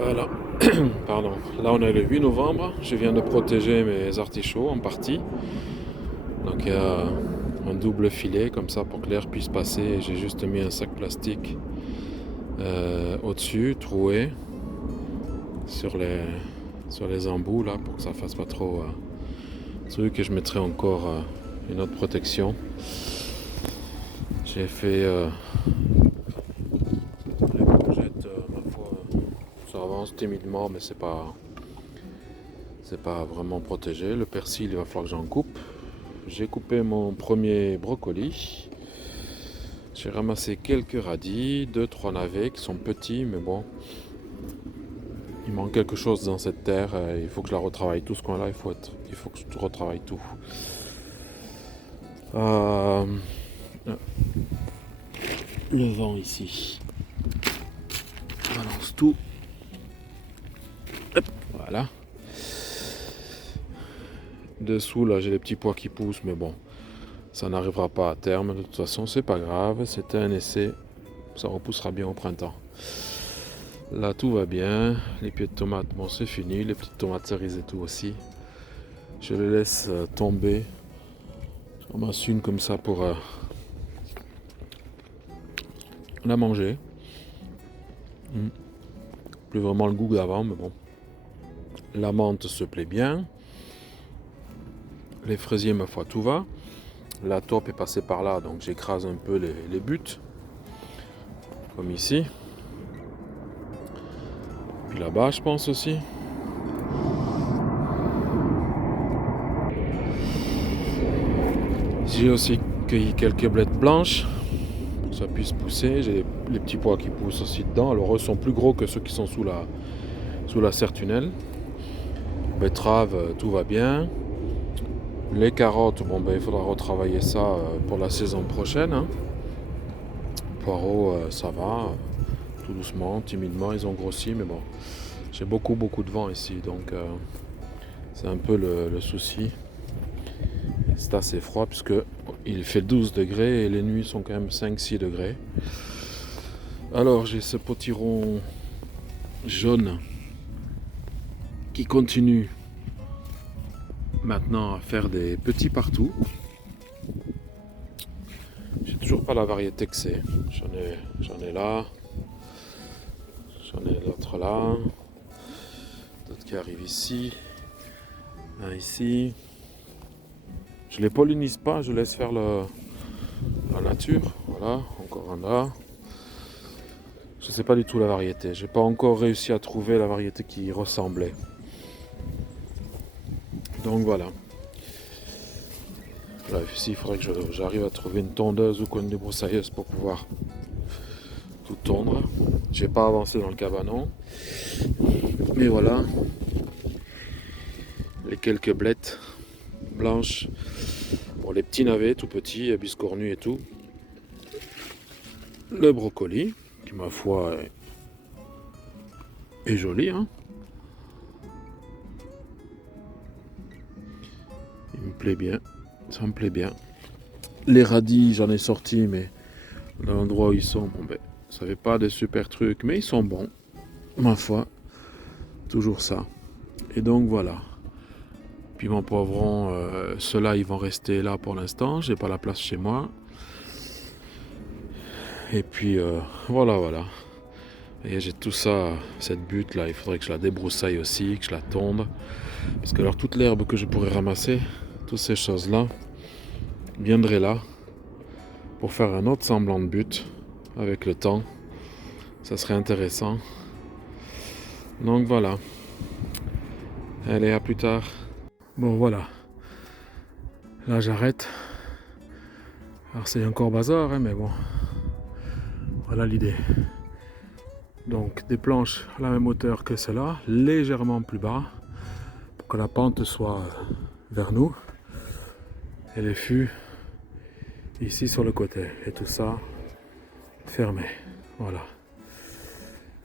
Voilà, pardon. Là on est le 8 novembre, je viens de protéger mes artichauts en partie. Donc il y a un double filet comme ça pour que l'air puisse passer. J'ai juste mis un sac plastique au-dessus, troué, sur les, sur les embouts là pour que ça fasse pas trop truc. Et je mettrai encore une autre protection. J'ai fait les courgettes, ma foi, ça avance timidement mais c'est pas vraiment protégé. Le persil, il va falloir que j'en coupe. J'ai coupé mon premier brocoli. J'ai ramassé quelques radis, deux, trois navets qui sont petits, mais bon, il manque quelque chose dans cette terre. Il faut que je la retravaille tout ce coin-là. Il faut que je retravaille tout. Euh, le vent ici balance tout. Hop, voilà. Dessous là, j'ai les petits pois qui poussent, mais bon, ça n'arrivera pas à terme. De toute façon, c'est pas grave. C'était un essai. Ça repoussera bien au printemps. Là, tout va bien. Les pieds de tomates, bon, c'est fini. Les petites tomates cerises et tout aussi. Je les laisse tomber. Je ramasse une comme ça pour la manger. Plus vraiment le goût d'avant, mais bon. La menthe se plaît bien. Les fraisiers, ma foi, tout va. La taupe est passée par là, donc j'écrase un peu les buttes. Comme ici. Puis là-bas, je pense aussi. J'ai aussi cueilli quelques blettes blanches pour que ça puisse pousser. J'ai les petits pois qui poussent aussi dedans. Alors eux sont plus gros que ceux qui sont sous la serre-tunnel. Betterave, tout va bien. Les carottes, bon ben il faudra retravailler ça pour la saison prochaine. Hein. Poireaux, ça va. Tout doucement, timidement, ils ont grossi, mais bon. J'ai beaucoup de vent ici, donc c'est un peu le souci. C'est assez froid puisque il fait 12 degrés et les nuits sont quand même 5-6 degrés. Alors j'ai ce potiron jaune qui continue maintenant à faire des petits partout. J'ai toujours pas la variété que c'est. J'en ai là. J'en ai d'autres là. D'autres qui arrivent ici. Un ici. Je les pollinise pas, je laisse faire la nature. Voilà, encore un là. Je sais pas du tout la variété. J'ai pas encore réussi à trouver la variété qui y ressemblait. Donc voilà. Là, ici, il faudrait que j'arrive à trouver une tondeuse ou une débroussailleuse pour pouvoir tout tondre. J'ai pas avancé dans le cabanon. Mais voilà. Les quelques blettes blanches pour les petits navets tout petits, biscornus et tout. Le brocoli, qui ma foi est joli. Hein. Il me plaît bien. Ça me plaît bien. Les radis, j'en ai sorti, mais dans l'endroit où ils sont, bon ben, ça fait pas de super trucs, mais ils sont bons. Ma foi, toujours ça. Et donc voilà. Piment poivron, ceux-là, ils vont rester là pour l'instant. J'ai pas la place chez moi. Et puis voilà. Et j'ai tout ça, cette butte là, il faudrait que je la débroussaille aussi, que je la tonde. Parce que alors toute l'herbe que je pourrais ramasser, toutes ces choses-là, viendraient là pour faire un autre semblant de butte avec le temps. Ça serait intéressant. Donc voilà. Allez, à plus tard. Bon voilà. Là j'arrête. Alors c'est encore bazar, hein, mais bon. Voilà l'idée. Donc des planches à la même hauteur que celle-là, légèrement plus bas, pour que la pente soit vers nous. Et les fûts ici sur le côté. Et tout ça fermé. Voilà.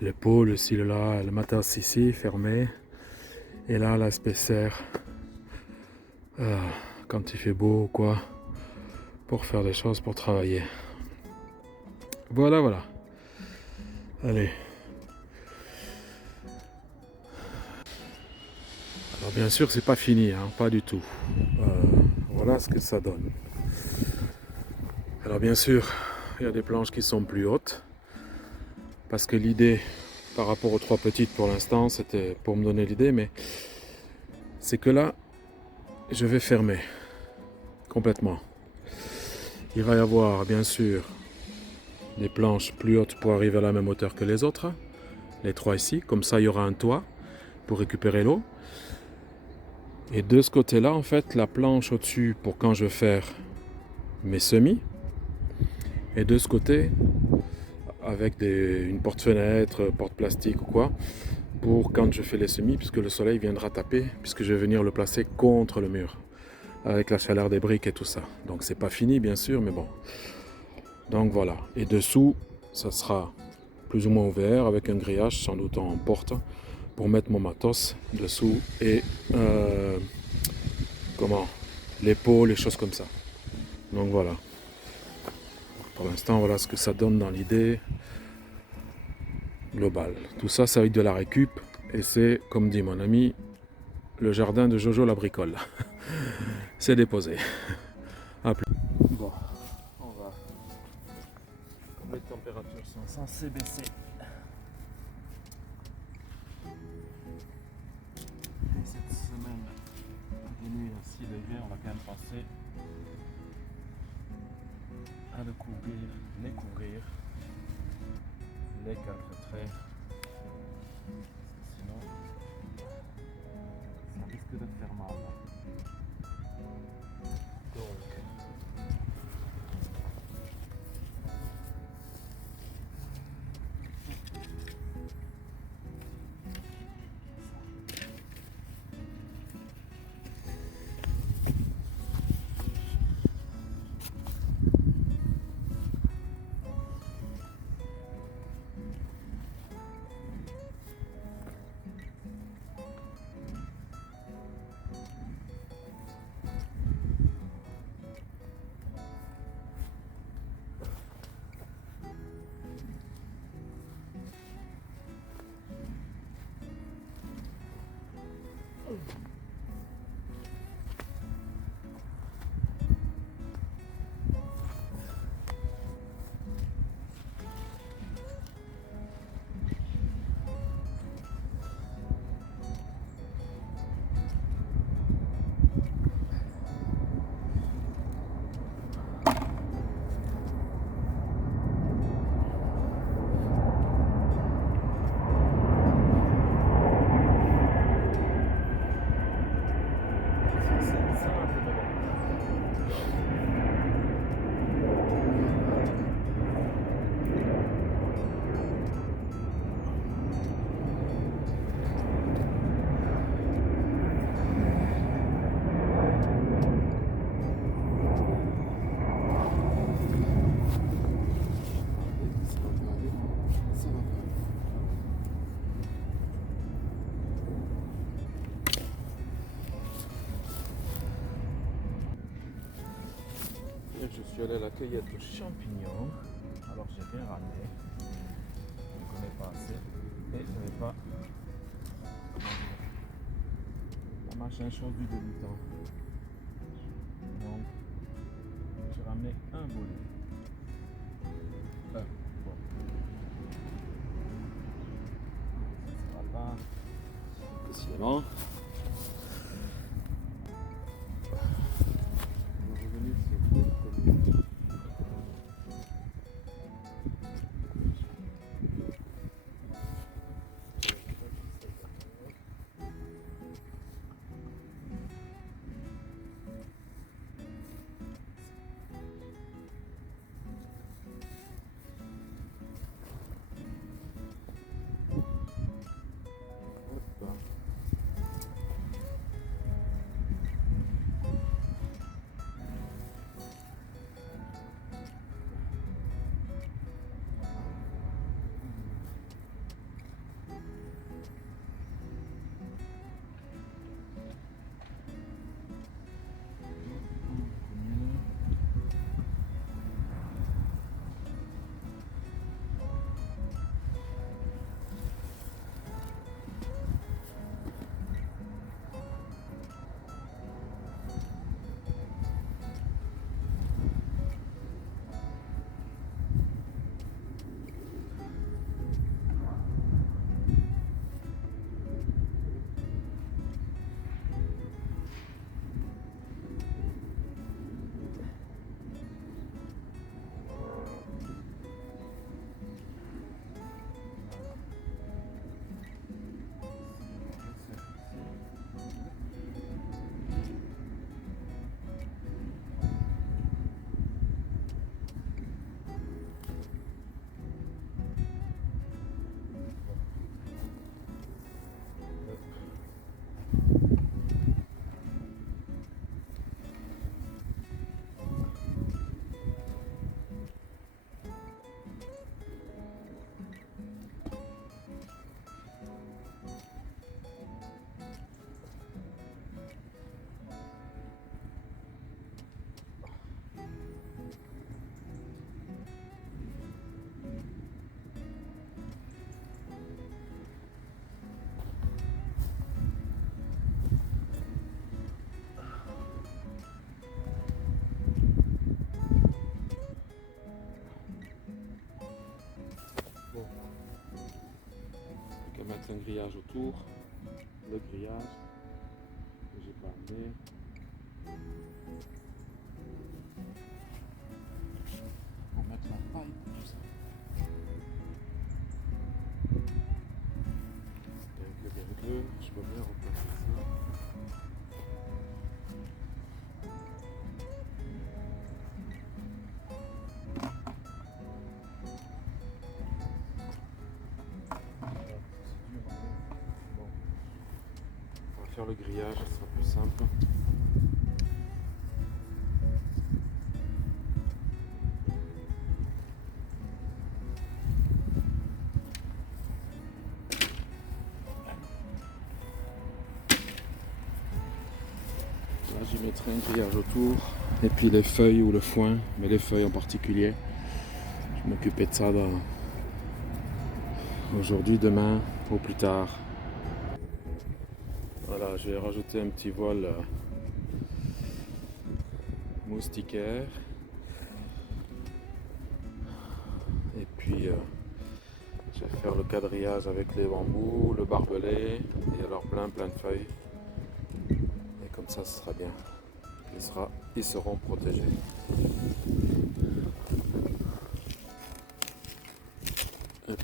L'épaule, ici, là, le matas ici, fermé. Et là, l'aspect serre. Quand il fait beau ou quoi, pour faire des choses, pour travailler. Voilà. Allez. Alors bien sûr, c'est pas fini, hein, pas du tout. Voilà ce que ça donne. Alors bien sûr, il y a des planches qui sont plus hautes, parce que l'idée, par rapport aux 3 petites pour l'instant, c'était pour me donner l'idée, mais c'est que là, je vais fermer complètement. Il va y avoir bien sûr des planches plus hautes pour arriver à la même hauteur que les autres, les 3 ici, comme ça il y aura un toit pour récupérer l'eau. Et de ce côté-là, en fait, la planche au-dessus pour quand je vais faire mes semis. Et de ce côté, avec une porte-fenêtre, porte plastique ou quoi, pour quand je fais les semis, puisque le soleil viendra taper, puisque je vais venir le placer contre le mur, avec la chaleur des briques et tout ça. Donc c'est pas fini bien sûr, mais bon. Donc voilà. Et dessous, ça sera plus ou moins ouvert, avec un grillage, sans doute en porte, pour mettre mon matos dessous et les pots, les choses comme ça. Donc voilà. Pour l'instant, voilà ce que ça donne dans l'idée globale. Tout ça, ça va être de la récup. Et c'est, comme dit mon ami, le jardin de Jojo la bricole. C'est déposé. À plus. Bon, on va. Comme les températures sont censées baisser. Et cette semaine, des nuits ainsi légères, on va quand même penser à le couvrir, les 4 traits. Sinon, ça risque de faire mal. Donc, je suis allé à la cueillette de champignons. Alors j'ai bien ramené. Je ne connais pas assez. Et je n'avais pas la machin chose du débutant. Donc j'ai ramené un boulet. Bon. Ça ne sera pas possiblement. mettre un grillage autour. Le grillage que j'ai pas amené. On va mettre la paille pour tout ça. Avec le, je peux bien replacer ça. On va faire le grillage, ce sera plus simple. Là, j'y mettrai un grillage autour et puis les feuilles ou le foin, mais les feuilles en particulier. Je m'occuper de ça aujourd'hui, demain ou plus tard. Voilà, je vais rajouter un petit voile moustiquaire. Et puis je vais faire le quadrillage avec les bambous, le barbelé et alors plein de feuilles. Et comme ça, ce sera bien. Ils seront protégés. Hop.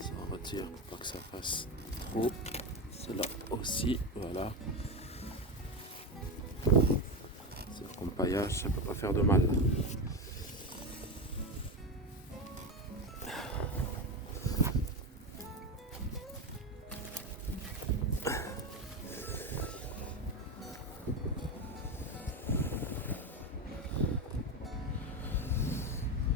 Ça on retire pour pas que ça fasse trop. Cela aussi, voilà. C'est comme paillage, ça peut pas faire de mal.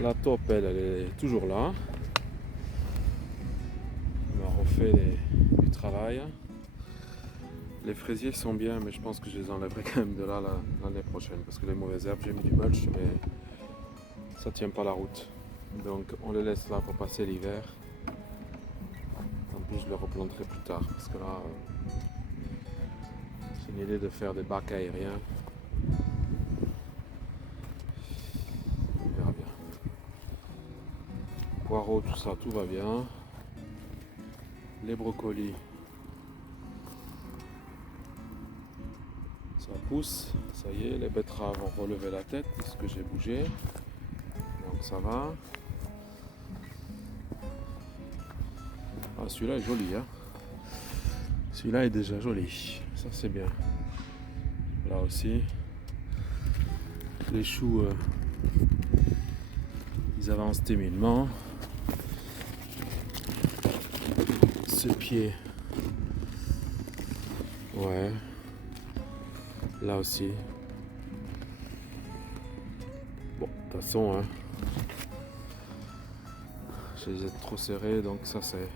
La taupe, elle est toujours là. On a refait du travail. Les fraisiers sont bien, mais je pense que je les enlèverai quand même de là l'année prochaine. Parce que les mauvaises herbes, j'ai mis du mulch, mais ça tient pas la route. Donc on les laisse là pour passer l'hiver. En plus, je les replanterai plus tard. Parce que là, j'ai une idée de faire des bacs aériens. On verra bien. Poireaux, tout ça, tout va bien. Les brocolis, ça pousse, ça y est, les betteraves ont relevé la tête, c'est ce que j'ai bougé, donc ça va. Ah, celui-là est joli, hein. Celui-là est déjà joli, ça c'est bien. Là aussi, les choux, ils avancent timidement. Ce pied, ouais, là aussi. Bon, de toute façon, hein, je les ai trop serrés, donc ça c'est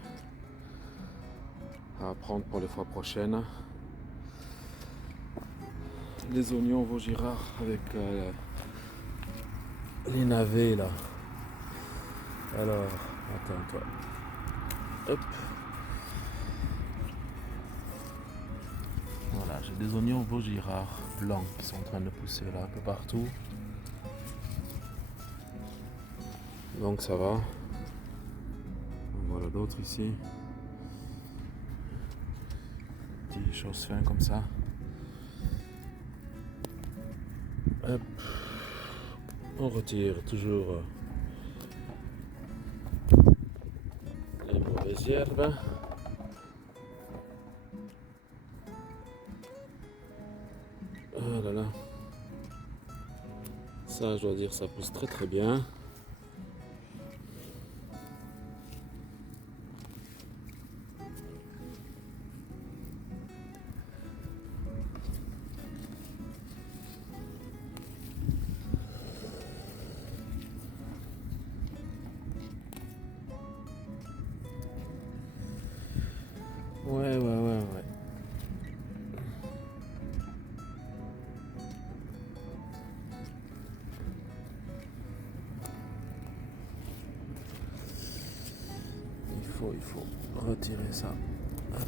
à prendre pour les fois prochaines. Les oignons Vaugirard avec les navets là. Alors, attends toi. Hop. Voilà, j'ai des oignons Vaugirard blancs qui sont en train de pousser là un peu partout. Donc ça va. Voilà d'autres ici. Petites choses fines comme ça. Hop. On retire toujours les mauvaises herbes. Oh là là. Ça, je dois dire, ça pousse très très bien. Ouais. Il faut retirer ça. Hop.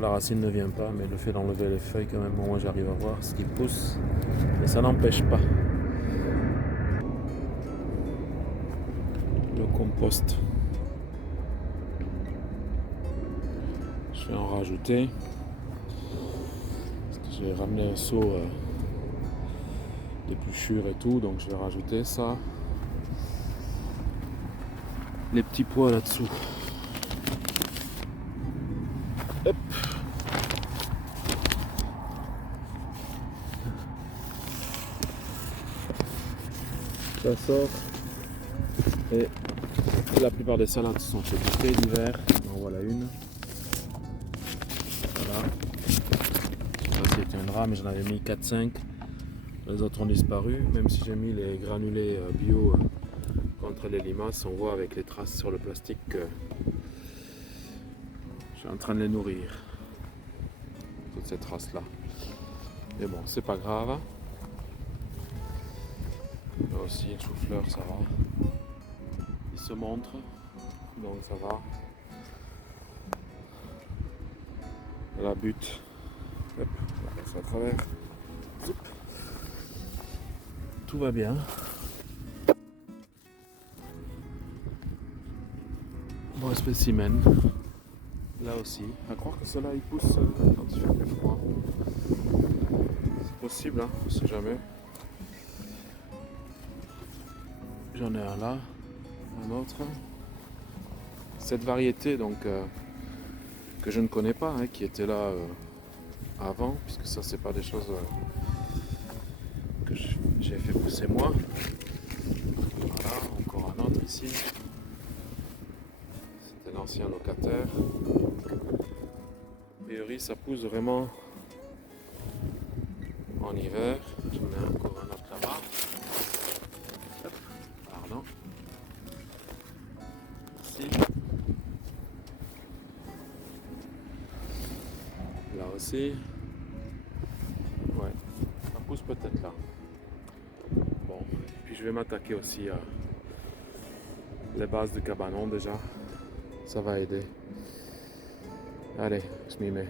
La racine ne vient pas, mais le fait d'enlever les feuilles quand même, moi j'arrive à voir ce qui pousse. Mais ça n'empêche pas le compost. Je vais en rajouter. Parce que j'ai ramené un seau d'épluchure et tout, donc je vais rajouter ça. Les petits pois là-dessous. Hop. Ça sort. Et la plupart des salades sont épicées d'hiver. En voilà une. Voilà. Ça c'était un drame, j'en avais mis 4-5. Les autres ont disparu, même si j'ai mis les granulés bio contre les limaces, on voit avec les traces sur le plastique que je suis en train de les nourrir. Toutes ces traces là. Mais bon, c'est pas grave. Là aussi, le chou-fleur, ça va. Il se montre, donc ça va. La butte. Hop, on va passer à travers. Zoup. Tout va bien. Bon spécimen. Là aussi. À croire que cela il pousse quand il fait plus froid. C'est possible, hein, on sait jamais. J'en ai un là, un autre. Cette variété donc que je ne connais pas, hein, qui était là avant, puisque ça c'est pas des choses que j'ai fait pousser moi. Voilà, encore un autre ici. C'était l'ancien locataire. A priori ça pousse vraiment en hiver. J'en ai encore un autre là-bas. Pardon. Ici. Là aussi. Ouais, ça pousse peut-être là. Bon, et puis je vais m'attaquer aussi à les bases de cabanon déjà. Ça va aider. Allez, je m'y mets.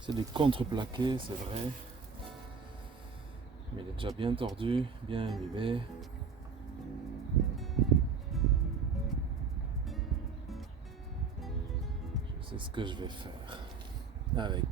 C'est du contreplaqué, c'est vrai. Mais il est déjà bien tordu, bien imbibé. Je sais ce que je vais faire avec.